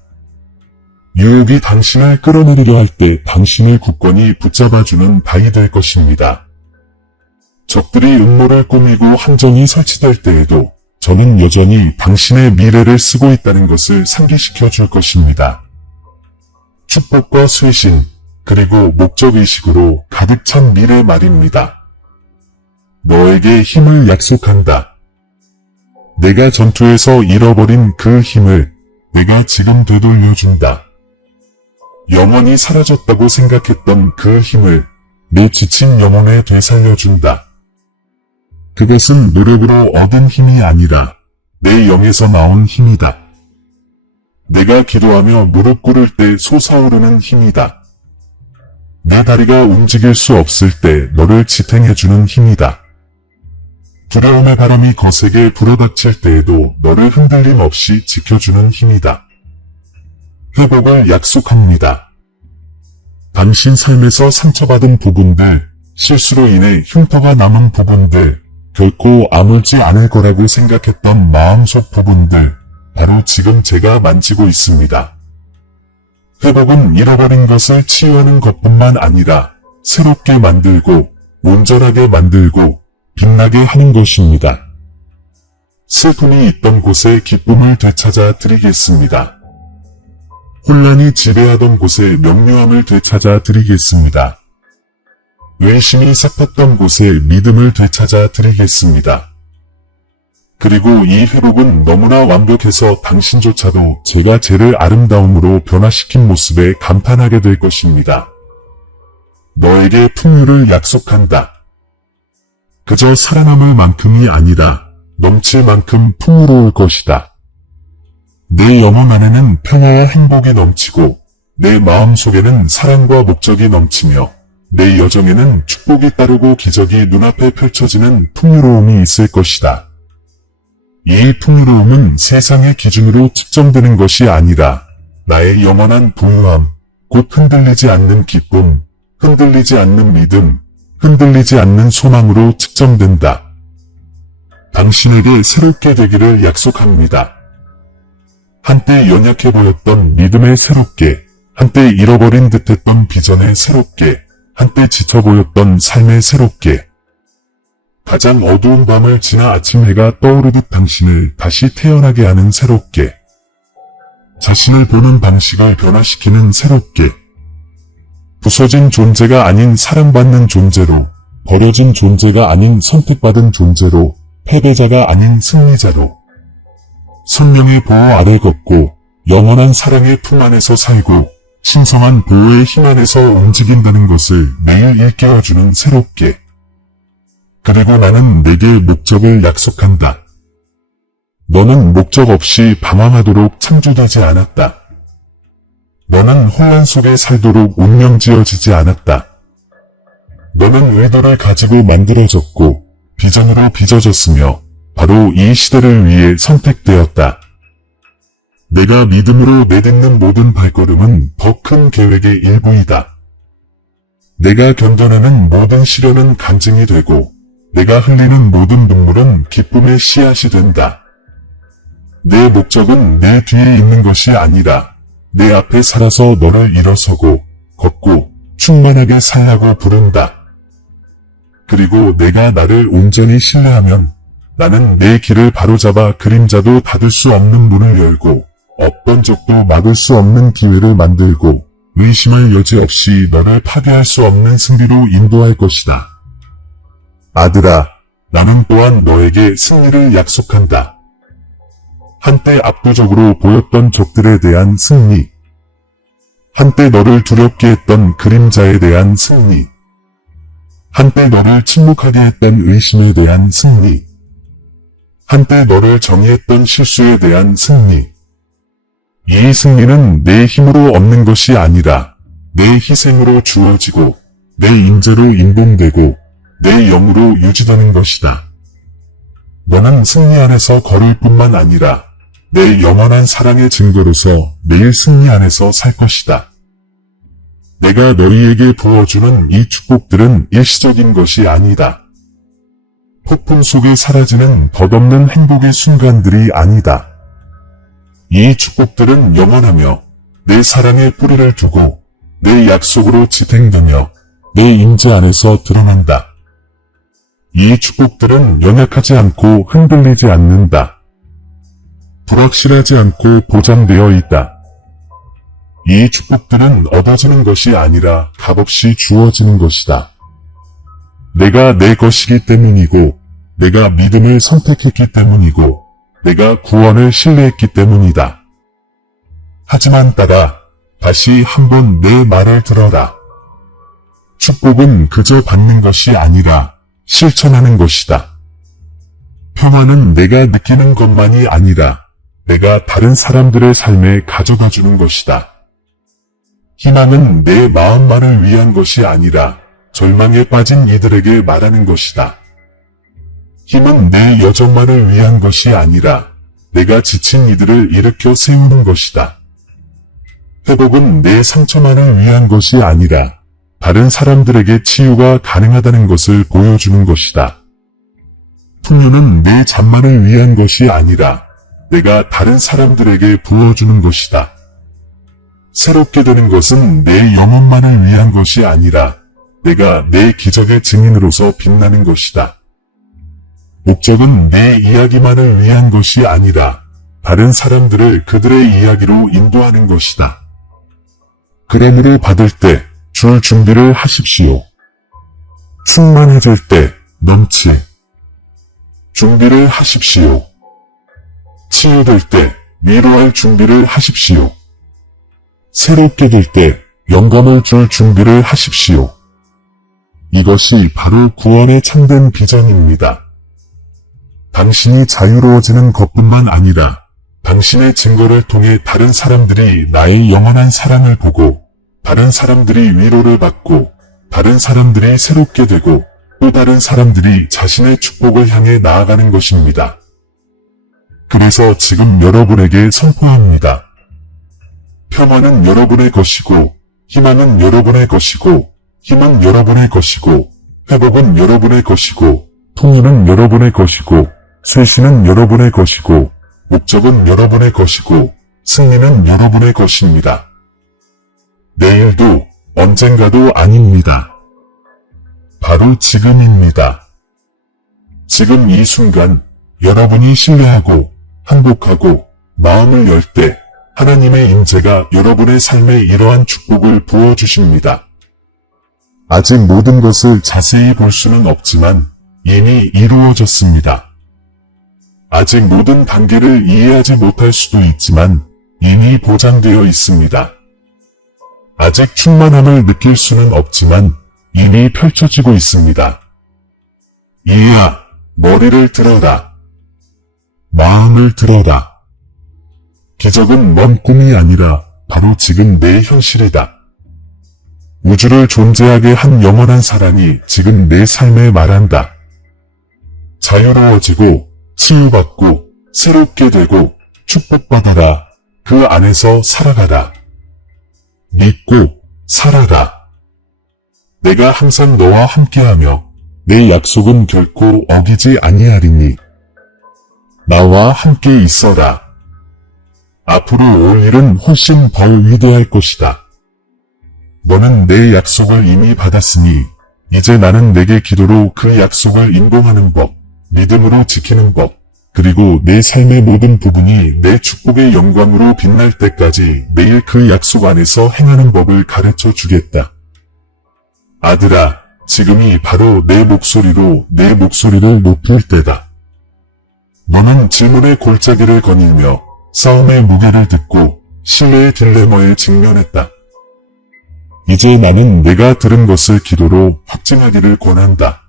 유혹이 당신을 끌어내리려 할 때 당신을 굳건히 붙잡아주는 바위 될 것입니다. 적들이 음모를 꾸미고 함정이 설치될 때에도 저는 여전히 당신의 미래를 쓰고 있다는 것을 상기시켜 줄 것입니다. 축복과 쇄신, 그리고 목적의식으로 가득 찬 미래 말입니다. 너에게 힘을 약속한다. 내가 전투에서 잃어버린 그 힘을 내가 지금 되돌려준다. 영원히 사라졌다고 생각했던 그 힘을 내 지친 영혼에 되살려준다. 그것은 노력으로 얻은 힘이 아니라 내 영에서 나온 힘이다. 내가 기도하며 무릎 꿇을 때 솟아오르는 힘이다. 내 다리가 움직일 수 없을 때 너를 지탱해주는 힘이다. 두려움의 바람이 거세게 불어닥칠 때에도 너를 흔들림 없이 지켜주는 힘이다. 회복을 약속합니다. 당신 삶에서 상처받은 부분들, 실수로 인해 흉터가 남은 부분들, 결코 아물지 않을 거라고 생각했던 마음속 부분들, 바로 지금 제가 만지고 있습니다. 회복은 잃어버린 것을 치유하는 것뿐만 아니라 새롭게 만들고 온전하게 만들고 빛나게 하는 것입니다. 슬픔이 있던 곳에 기쁨을 되찾아 드리겠습니다. 혼란이 지배하던 곳에 명료함을 되찾아 드리겠습니다. 의심이 싹텄던 곳에 믿음을 되찾아 드리겠습니다. 그리고 이 회복은 너무나 완벽해서 당신조차도 제가 죄를 아름다움으로 변화시킨 모습에 감탄하게 될 것입니다. 너에게 풍요를 약속한다. 그저 살아남을 만큼이 아니라 넘칠 만큼 풍요로울 것이다. 내 영혼 안에는 평화와 행복이 넘치고 내 마음 속에는 사랑과 목적이 넘치며 내 여정에는 축복이 따르고 기적이 눈앞에 펼쳐지는 풍요로움이 있을 것이다. 이 풍요로움은 세상의 기준으로 측정되는 것이 아니라 나의 영원한 부유함, 곧 흔들리지 않는 기쁨, 흔들리지 않는 믿음, 흔들리지 않는 소망으로 측정된다. 당신에게 새롭게 되기를 약속합니다. 한때 연약해 보였던 믿음의 새롭게, 한때 잃어버린 듯했던 비전의 새롭게, 한때 지쳐 보였던 삶의 새롭게, 가장 어두운 밤을 지나 아침 해가 떠오르듯 당신을 다시 태어나게 하는 새롭게, 자신을 보는 방식을 변화시키는 새롭게, 부서진 존재가 아닌 사랑받는 존재로, 버려진 존재가 아닌 선택받은 존재로, 패배자가 아닌 승리자로, 성령의 보호 아래 걷고 영원한 사랑의 품 안에서 살고 신성한 보호의 힘 안에서 움직인다는 것을 매일 일깨워주는 새롭게. 그리고 나는 내게 목적을 약속한다. 너는 목적 없이 방황하도록 창조되지 않았다. 너는 혼란 속에 살도록 운명지어지지 않았다. 너는 의도를 가지고 만들어졌고 비전으로 빚어졌으며 바로 이 시대를 위해 선택되었다. 내가 믿음으로 내딛는 모든 발걸음은 더 큰 계획의 일부이다. 내가 견뎌내는 모든 시련은 간증이 되고 내가 흘리는 모든 눈물은 기쁨의 씨앗이 된다. 내 목적은 내 뒤에 있는 것이 아니라 내 앞에 살아서 너를 일어서고 걷고 충만하게 살라고 부른다. 그리고 내가 나를 온전히 신뢰하면 나는 내 길을 바로잡아 그림자도 닫을 수 없는 문을 열고 어떤 적도 막을 수 없는 기회를 만들고 의심할 여지 없이 너를 파괴할 수 없는 승리로 인도할 것이다. 아들아, 나는 또한 너에게 승리를 약속한다. 한때 압도적으로 보였던 적들에 대한 승리, 한때 너를 두렵게 했던 그림자에 대한 승리, 한때 너를 침묵하게 했던 의심에 대한 승리. 한때 너를 정의했던 실수에 대한 승리. 이 승리는 내 힘으로 얻는 것이 아니라 내 희생으로 주어지고 내 인재로 인봉되고 내 영으로 유지되는 것이다. 너는 승리 안에서 걸을 뿐만 아니라 내 영원한 사랑의 증거로서 매일 승리 안에서 살 것이다. 내가 너희에게 부어주는 이 축복들은 일시적인 것이 아니다. 폭풍 속에 사라지는 덧없는 행복의 순간들이 아니다. 이 축복들은 영원하며 내 사랑에 뿌리를 두고 내 약속으로 지탱되며 내 임재 안에서 드러난다. 이 축복들은 연약하지 않고 흔들리지 않는다. 불확실하지 않고 보장되어 있다. 이 축복들은 얻어지는 것이 아니라 값없이 주어지는 것이다. 내가 내 것이기 때문이고, 내가 믿음을 선택했기 때문이고, 내가 구원을 신뢰했기 때문이다. 하지만 딸아, 다시 한번 내 말을 들어라. 축복은 그저 받는 것이 아니라 실천하는 것이다. 평화는 내가 느끼는 것만이 아니라 내가 다른 사람들의 삶에 가져다 주는 것이다. 희망은 내 마음만을 위한 것이 아니라 절망에 빠진 이들에게 말하는 것이다. 힘은 내 여정만을 위한 것이 아니라 내가 지친 이들을 일으켜 세우는 것이다. 회복은 내 상처만을 위한 것이 아니라 다른 사람들에게 치유가 가능하다는 것을 보여주는 것이다. 풍요는 내 잠만을 위한 것이 아니라 내가 다른 사람들에게 부어주는 것이다. 새롭게 되는 것은 내 영혼만을 위한 것이 아니라 내가 내 기적의 증인으로서 빛나는 것이다. 목적은 내 이야기만을 위한 것이 아니라 다른 사람들을 그들의 이야기로 인도하는 것이다. 그러므로 받을 때 줄 준비를 하십시오. 충만해질 때 넘치. 준비를 하십시오. 치유될 때 위로할 준비를 하십시오. 새롭게 될 때 영감을 줄 준비를 하십시오. 이것이 바로 구원의 참된 비전입니다. 당신이 자유로워지는 것뿐만 아니라 당신의 증거를 통해 다른 사람들이 나의 영원한 사랑을 보고 다른 사람들이 위로를 받고 다른 사람들이 새롭게 되고 또 다른 사람들이 자신의 축복을 향해 나아가는 것입니다. 그래서 지금 여러분에게 선포합니다. 평화는 여러분의 것이고 희망은 여러분의 것이고 힘은 여러분의 것이고 회복은 여러분의 것이고 통일은 여러분의 것이고 쇄신은 여러분의 것이고 목적은 여러분의 것이고 승리는 여러분의 것입니다. 내일도 언젠가도 아닙니다. 바로 지금입니다. 지금 이 순간 여러분이 신뢰하고 항복하고 마음을 열 때 하나님의 임재가 여러분의 삶에 이러한 축복을 부어주십니다. 아직 모든 것을 자세히 볼 수는 없지만 이미 이루어졌습니다. 아직 모든 단계를 이해하지 못할 수도 있지만 이미 보장되어 있습니다. 아직 충만함을 느낄 수는 없지만 이미 펼쳐지고 있습니다. 이해야, 머리를 들어라. 마음을 들어라. 기적은 먼 꿈이 아니라 바로 지금 내 현실이다. 우주를 존재하게 한 영원한 사랑이 지금 내 삶에 말한다. 자유로워지고 치유받고 새롭게 되고 축복받아라. 그 안에서 살아가라. 믿고 살아라. 내가 항상 너와 함께하며 내 약속은 결코 어기지 아니하리니 나와 함께 있어라. 앞으로 올 일은 훨씬 더 위대할 것이다. 너는 내 약속을 이미 받았으니 이제 나는 내게 기도로 그 약속을 인봉하는 법, 믿음으로 지키는 법, 그리고 내 삶의 모든 부분이 내 축복의 영광으로 빛날 때까지 매일 그 약속 안에서 행하는 법을 가르쳐 주겠다. 아들아, 지금이 바로 내 목소리로 내 목소리를 높일 때다. 너는 질문의 골짜기를 거닐며 싸움의 무게를 듣고 신뢰의 딜레마에 직면했다. 이제 나는 내가 들은 것을 기도로 확증하기를 권한다.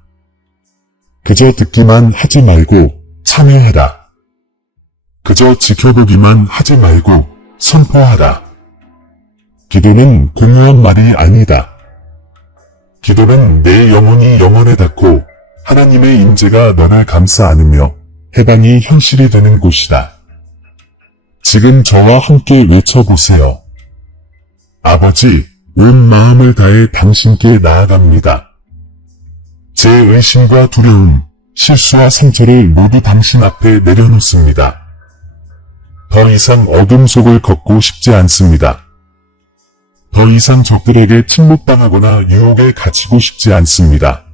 그저 듣기만 하지 말고 참여하라. 그저 지켜보기만 하지 말고 선포하라. 기도는 공허한 말이 아니다. 기도는 내 영혼이 영혼에 닿고 하나님의 임재가 너를 감싸 안으며 해방이 현실이 되는 곳이다. 지금 저와 함께 외쳐보세요. 아버지, 온 마음을 다해 당신께 나아갑니다. 제 의심과 두려움, 실수와 상처를 모두 당신 앞에 내려놓습니다. 더 이상 어둠 속을 걷고 싶지 않습니다. 더 이상 적들에게 침묵당하거나 유혹에 갇히고 싶지 않습니다.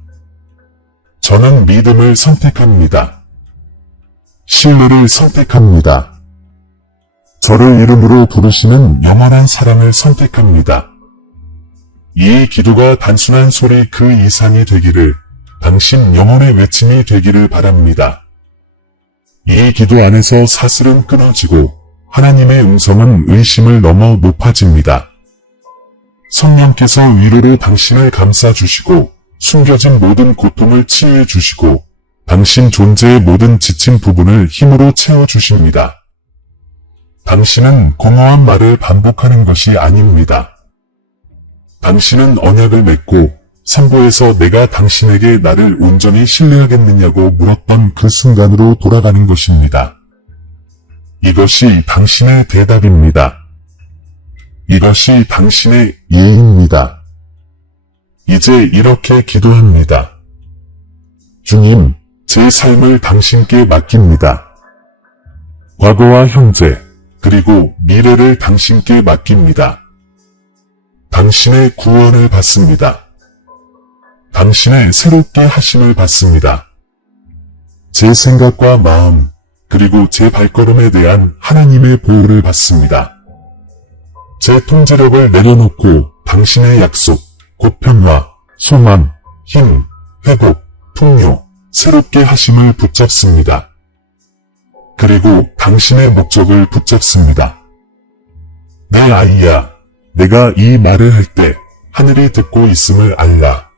저는 믿음을 선택합니다. 신뢰를 선택합니다. 저를 이름으로 부르시는 영원한 사랑을 선택합니다. 이 기도가 단순한 소리 그 이상이 되기를, 당신 영혼의 외침이 되기를 바랍니다. 이 기도 안에서 사슬은 끊어지고 하나님의 음성은 의심을 넘어 높아집니다. 성령께서 위로로 당신을 감싸주시고 숨겨진 모든 고통을 치유해 주시고 당신 존재의 모든 지친 부분을 힘으로 채워주십니다. 당신은 공허한 말을 반복하는 것이 아닙니다. 당신은 언약을 맺고 선보에서 내가 당신에게 나를 온전히 신뢰하겠느냐고 물었던 그 순간으로 돌아가는 것입니다. 이것이 당신의 대답입니다. 이것이 당신의 예입니다. 이제 이렇게 기도합니다. 주님, 제 삶을 당신께 맡깁니다. 과거와 현재, 그리고 미래를 당신께 맡깁니다. 당신의 구원을 받습니다. 당신의 새롭게 하심을 받습니다. 제 생각과 마음, 그리고 제 발걸음에 대한 하나님의 보호를 받습니다. 제 통제력을 내려놓고 당신의 약속, 곧 평화, 소망, 힘, 회복, 풍요, 새롭게 하심을 붙잡습니다. 그리고 당신의 목적을 붙잡습니다. 내 아이야, 내가 이 말을 할 때 하늘이 듣고 있음을 알라.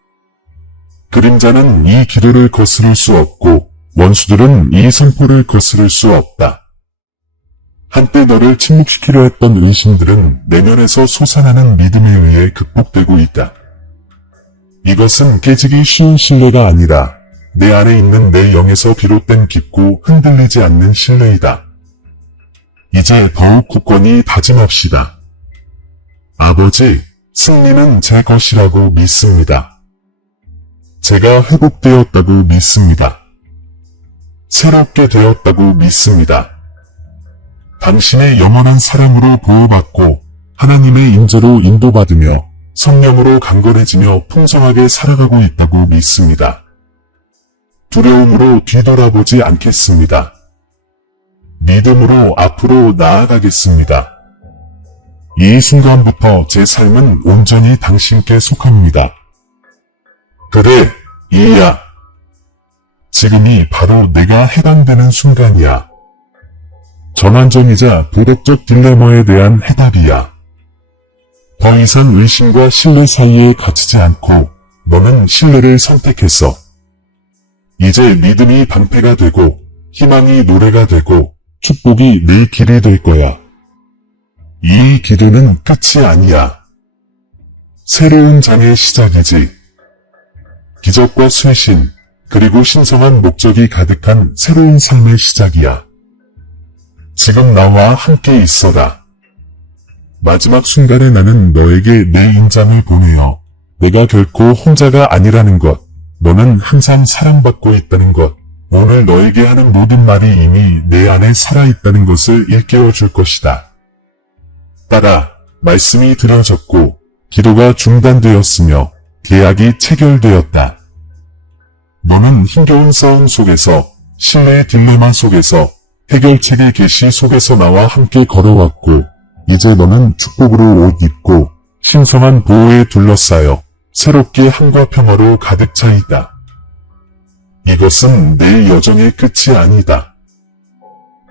그림자는 이 기도를 거스를 수 없고 원수들은 이 선포를 거스를 수 없다. 한때 너를 침묵시키려 했던 의심들은 내면에서 솟아나는 믿음에 의해 극복되고 있다. 이것은 깨지기 쉬운 신뢰가 아니라 내 안에 있는 내 영에서 비롯된 깊고 흔들리지 않는 신뢰이다. 이제 더욱 굳건히 다짐합시다. 아버지, 승리는 제 것이라고 믿습니다. 제가 회복되었다고 믿습니다. 새롭게 되었다고 믿습니다. 당신의 영원한 사랑으로 보호받고 하나님의 임재로 인도받으며 성령으로 강건해지며 풍성하게 살아가고 있다고 믿습니다. 두려움으로 뒤돌아보지 않겠습니다. 믿음으로 앞으로 나아가겠습니다. 이 순간부터 제 삶은 온전히 당신께 속합니다. 그래, 이야. 지금이 바로 내가 해당되는 순간이야. 전환점이자 도덕적 딜레마에 대한 해답이야. 더 이상 의심과 신뢰 사이에 갇히지 않고 너는 신뢰를 선택했어. 이제 믿음이 방패가 되고 희망이 노래가 되고 축복이 내 길이 될 거야. 이 기도는 끝이 아니야. 새로운 장의 시작이지. 기적과 쇄신, 그리고 신성한 목적이 가득한 새로운 삶의 시작이야. 지금 나와 함께 있어라. 마지막 순간에 나는 너에게 내 인장을 보내어 내가 결코 혼자가 아니라는 것, 너는 항상 사랑받고 있다는 것, 오늘 너에게 하는 모든 말이 이미 내 안에 살아있다는 것을 일깨워 줄 것이다. 따라 말씀이 들어졌고 기도가 중단되었으며 계약이 체결되었다. 너는 힘겨운 싸움 속에서, 신뢰의 딜레마 속에서, 해결책의 계시 속에서 나와 함께 걸어왔고 이제 너는 축복으로 옷 입고 신성한 보호에 둘러싸여 새롭게 함과 평화로 가득 차 있다. 이것은 내 여정의 끝이 아니다.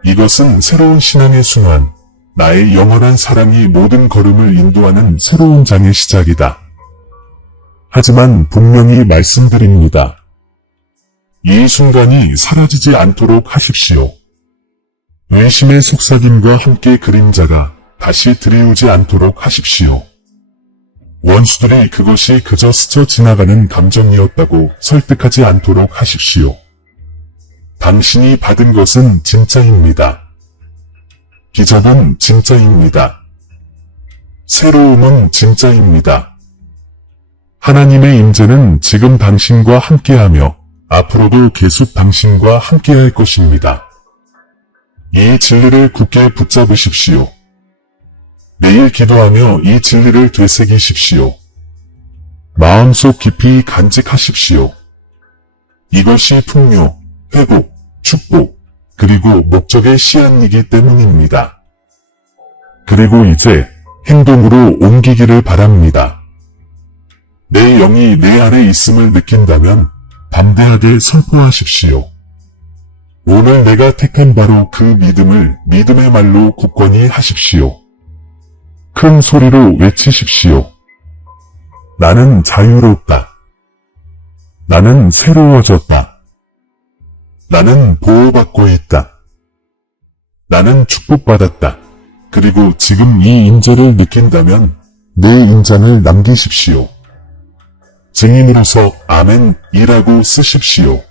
이것은 새로운 신앙의 순환, 나의 영원한 사랑이 모든 걸음을 인도하는 새로운 장의 시작이다. 하지만 분명히 말씀드립니다. 이 순간이 사라지지 않도록 하십시오. 의심의 속삭임과 함께 그림자가 다시 들이오지 않도록 하십시오. 원수들이 그것이 그저 스쳐 지나가는 감정이었다고 설득하지 않도록 하십시오. 당신이 받은 것은 진짜입니다. 기적은 진짜입니다. 새로움은 진짜입니다. 하나님의 임재는 지금 당신과 함께하며 앞으로도 계속 당신과 함께할 것입니다. 이 진리를 굳게 붙잡으십시오. 매일 기도하며 이 진리를 되새기십시오. 마음속 깊이 간직하십시오. 이것이 풍요, 회복, 축복, 그리고 목적의 씨앗이기 때문입니다. 그리고 이제 행동으로 옮기기를 바랍니다. 내 영이 내 안에 있음을 느낀다면 담대하게 선포하십시오. 오늘 내가 택한 바로 그 믿음을 믿음의 말로 굳건히 하십시오. 큰 소리로 외치십시오. 나는 자유롭다. 나는 새로워졌다. 나는 보호받고 있다. 나는 축복받았다. 그리고 지금 이 임재를 느낀다면 내 인장을 남기십시오. 증인으로서 아멘이라고 쓰십시오.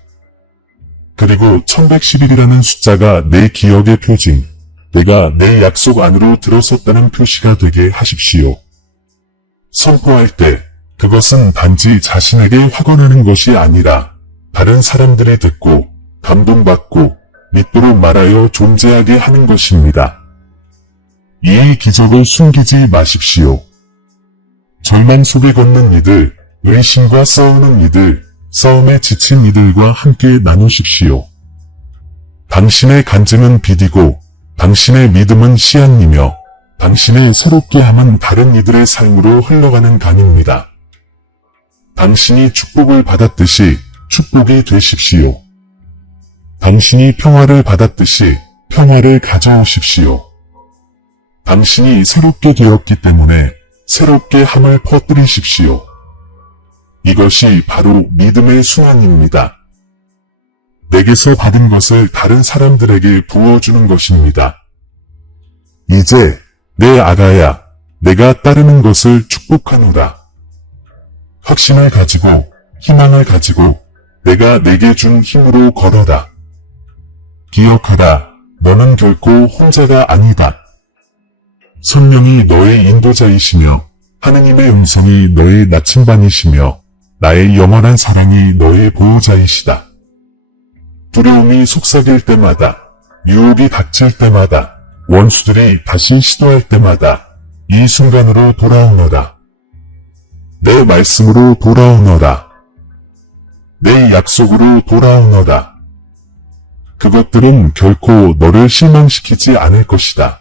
그리고 1111이라는 숫자가 내 기억의 표징, 내가 내 약속 안으로 들어섰다는 표시가 되게 하십시오. 선포할 때 그것은 단지 자신에게 확언하는 것이 아니라 다른 사람들이 듣고 감동받고 믿도록 말하여 존재하게 하는 것입니다. 이 기적을 숨기지 마십시오. 절망 속에 걷는 이들, 의심과 싸우는 이들, 싸움에 지친 이들과 함께 나누십시오. 당신의 간증은 비디고 당신의 믿음은 씨앗이며 당신의 새롭게 함은 다른 이들의 삶으로 흘러가는 강입니다. 당신이 축복을 받았듯이 축복이 되십시오. 당신이 평화를 받았듯이 평화를 가져오십시오. 당신이 새롭게 되었기 때문에 새롭게 함을 퍼뜨리십시오. 이것이 바로 믿음의 순환입니다. 내게서 받은 것을 다른 사람들에게 부어주는 것입니다. 이제 내 아가야, 내가 따르는 것을 축복하노라. 확신을 가지고 희망을 가지고 내가 내게 준 힘으로 걸어라. 기억하라, 너는 결코 혼자가 아니다. 성령이 너의 인도자이시며 하느님의 음성이 너의 나침반이시며 나의 영원한 사랑이 너의 보호자이시다. 두려움이 속삭일 때마다, 유혹이 닥칠 때마다, 원수들이 다시 시도할 때마다 이 순간으로 돌아오너라. 내 말씀으로 돌아오너라. 내 약속으로 돌아오너라. 그것들은 결코 너를 실망시키지 않을 것이다.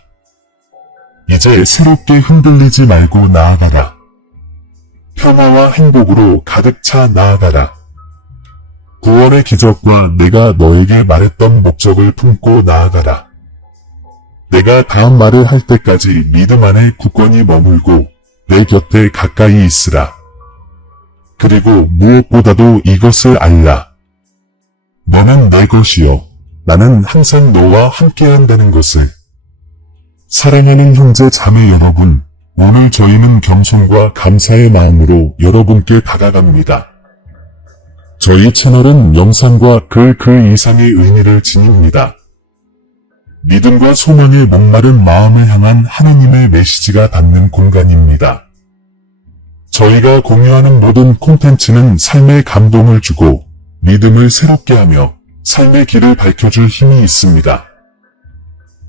이제 새롭게 흔들리지 말고 나아가라. 평화와 행복으로 가득 차 나아가라. 구원의 기적과 내가 너에게 말했던 목적을 품고 나아가라. 내가 다음 말을 할 때까지 믿음 안에 굳건히 머물고 내 곁에 가까이 있으라. 그리고 무엇보다도 이것을 알라. 너는 내 것이요. 나는 항상 너와 함께한다는 것을. 사랑하는 형제 자매 여러분, 오늘 저희는 겸손과 감사의 마음으로 여러분께 다가갑니다. 저희 채널은 영상과 그 이상의 의미를 지닙니다. 믿음과 소망의 목마른 마음을 향한 하나님의 메시지가 닿는 공간입니다. 저희가 공유하는 모든 콘텐츠는 삶의 감동을 주고 믿음을 새롭게 하며 삶의 길을 밝혀줄 힘이 있습니다.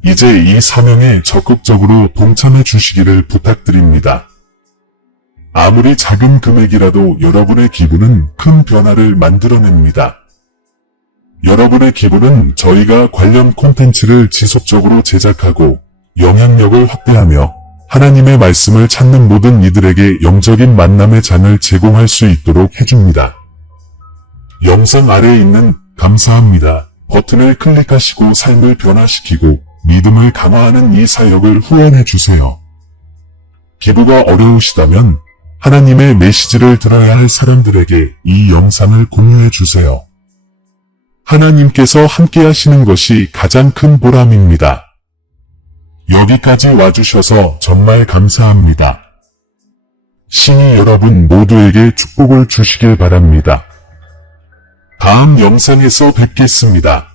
이제 이 사명에 적극적으로 동참해 주시기를 부탁드립니다. 아무리 작은 금액이라도 여러분의 기부는 큰 변화를 만들어냅니다. 여러분의 기부는 저희가 관련 콘텐츠를 지속적으로 제작하고 영향력을 확대하며 하나님의 말씀을 찾는 모든 이들에게 영적인 만남의 장을 제공할 수 있도록 해줍니다. 영상 아래에 있는 감사합니다 버튼을 클릭하시고 삶을 변화시키고 믿음을 강화하는 이 사역을 후원해 주세요. 기부가 어려우시다면 하나님의 메시지를 들어야 할 사람들에게 이 영상을 공유해 주세요. 하나님께서 함께 하시는 것이 가장 큰 보람입니다. 여기까지 와주셔서 정말 감사합니다. 신이 여러분 모두에게 축복을 주시길 바랍니다. 다음 영상에서 뵙겠습니다.